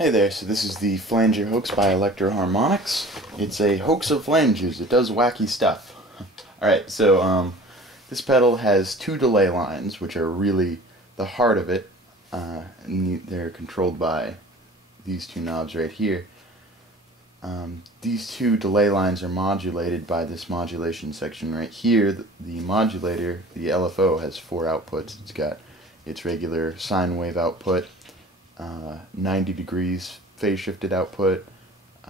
Hey there, so this is the Flanger Hoax by Electro-Harmonix. It's a hoax of flanges. It does wacky stuff. Alright, so this pedal has two delay lines, which are really the heart of it. And they're controlled by these two knobs right here. These two delay lines are modulated by this modulation section right here. The modulator, the LFO, has four outputs. It's got its regular sine wave output, 90 degrees phase shifted output,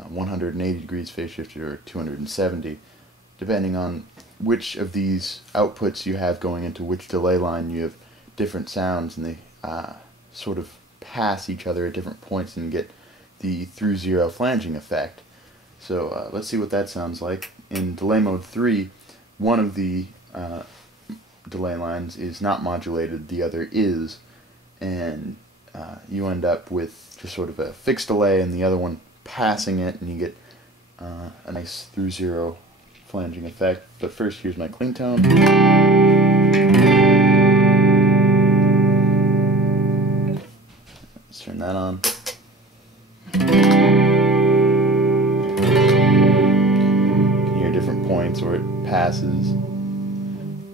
180 degrees phase shifted, or 270, depending on which of these outputs you have going into which delay line. You have different sounds, and they sort of pass each other at different points and get the through zero flanging effect. So let's see what that sounds like. In delay mode 3, one of the delay lines is not modulated, the other is, and you end up with just sort of a fixed delay and the other one passing it, and you get a nice through zero flanging effect. But first, here's my clean tone. Let's turn that on. You can hear different points where it passes.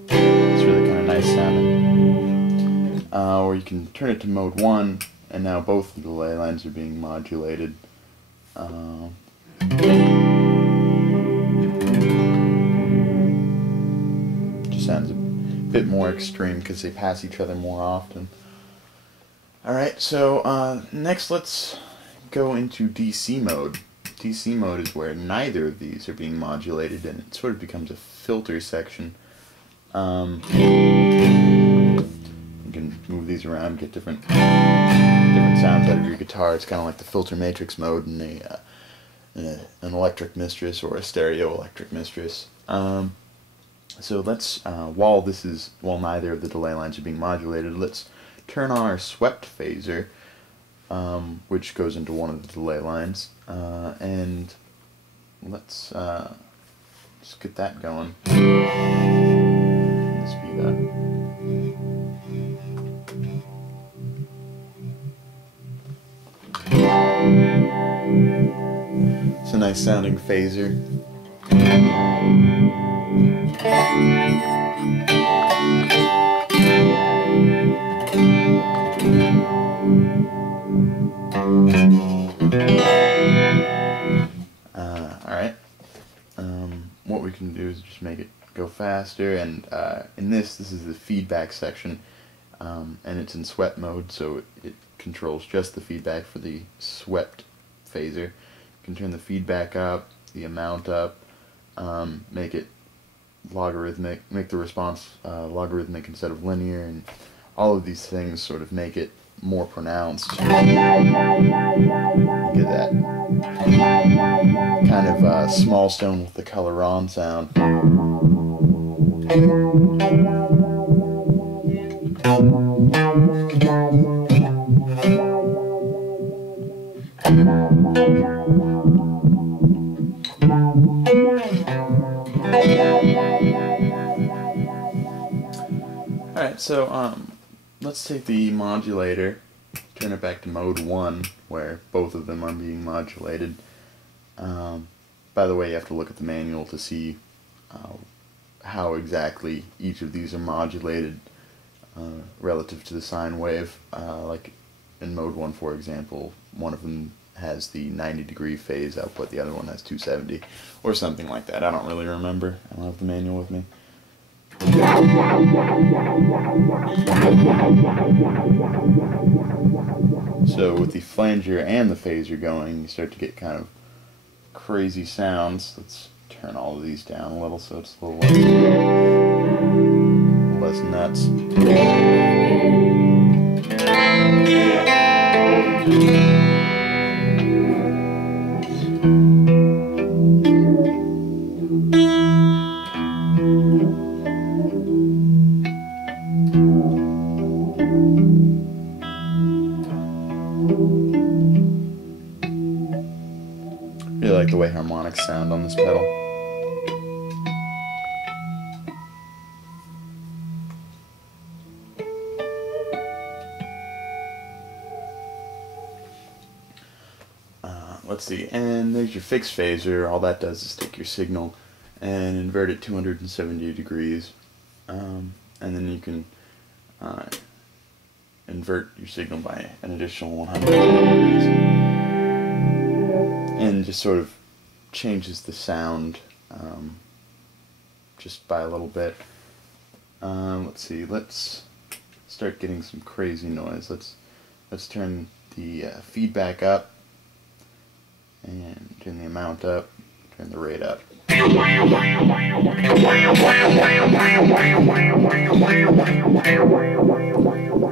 It's really kind of nice sounding. Or you can turn it to mode 1, and now both the delay lines are being modulated. Just sounds a bit more extreme because they pass each other more often. Alright, so next let's go into DC mode. DC mode is where neither of these are being modulated, and it sort of becomes a filter section. You can move these around, get different sounds out of your guitar. It's kind of like the filter matrix mode in an electric mistress or a stereo electric mistress. So let's while neither of the delay lines are being modulated, let's turn on our swept phaser, which goes into one of the delay lines, and let's just get that going. Speed up. It's a nice sounding phaser. Alright. What we can do is just make it go faster, and in this is the feedback section, and it's in swept mode, so it controls just the feedback for the swept phaser. You can turn the feedback up, the amount up, make it logarithmic, make the response logarithmic instead of linear, and all of these things sort of make it more pronounced. You get that kind of small stone with the color on sound. Alright, so let's take the modulator, turn it back to mode 1, where both of them are being modulated. By the way, you have to look at the manual to see how exactly each of these are modulated relative to the sine wave. Like in mode 1, for example, one of them has the 90 degree phase output, the other one has 270, or something like that. I don't really remember. I don't have the manual with me. So with the flanger and the phaser going, you start to get kind of crazy sounds. Let's turn all of these down a little so it's a little less nuts. Really like the way harmonics sound on this pedal. let's see, and there's your fixed phaser. All that does is take your signal and invert it 270 degrees, and then you can invert your signal by an additional 100 degrees, and just sort of changes the sound just by a little bit. Let's see, let's start getting some crazy noise. Let's turn the feedback up, and turn the amount up, turn the rate up. You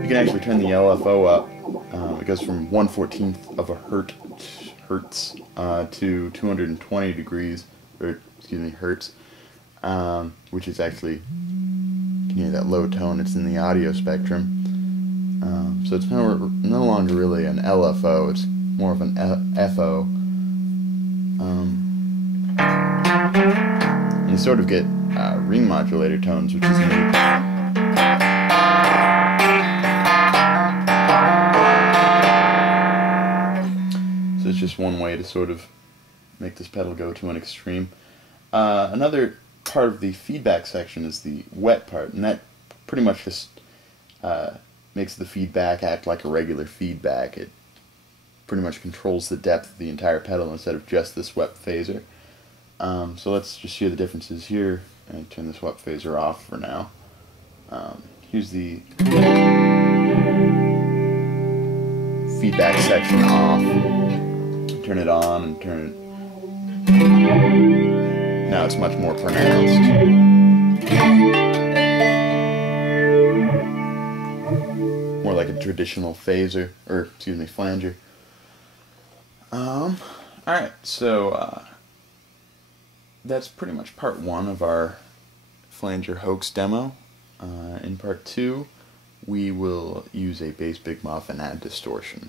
can actually turn the LFO up. It goes from 1/14 of a hertz to 220 degrees, or excuse me, hertz, which is actually, you can hear that low tone. It's in the audio spectrum. So it's no longer really an LFO. It's more of an FO. You sort of get ring modulator tones, which is neat. So it's just one way to sort of make this pedal go to an extreme. Another part of the feedback section is the wet part, and that pretty much just makes the feedback act like a regular feedback. It pretty much controls the depth of the entire pedal instead of just this wet phaser. So let's just hear the differences here, and turn this wet phaser off for now. Here's the feedback section off. Turn it on and turn it. Now it's much more pronounced. More like a traditional phaser, or excuse me, flanger. Alright, so that's pretty much part one of our Flanger Hoax demo. In part two, we will use a bass big muff and add distortion.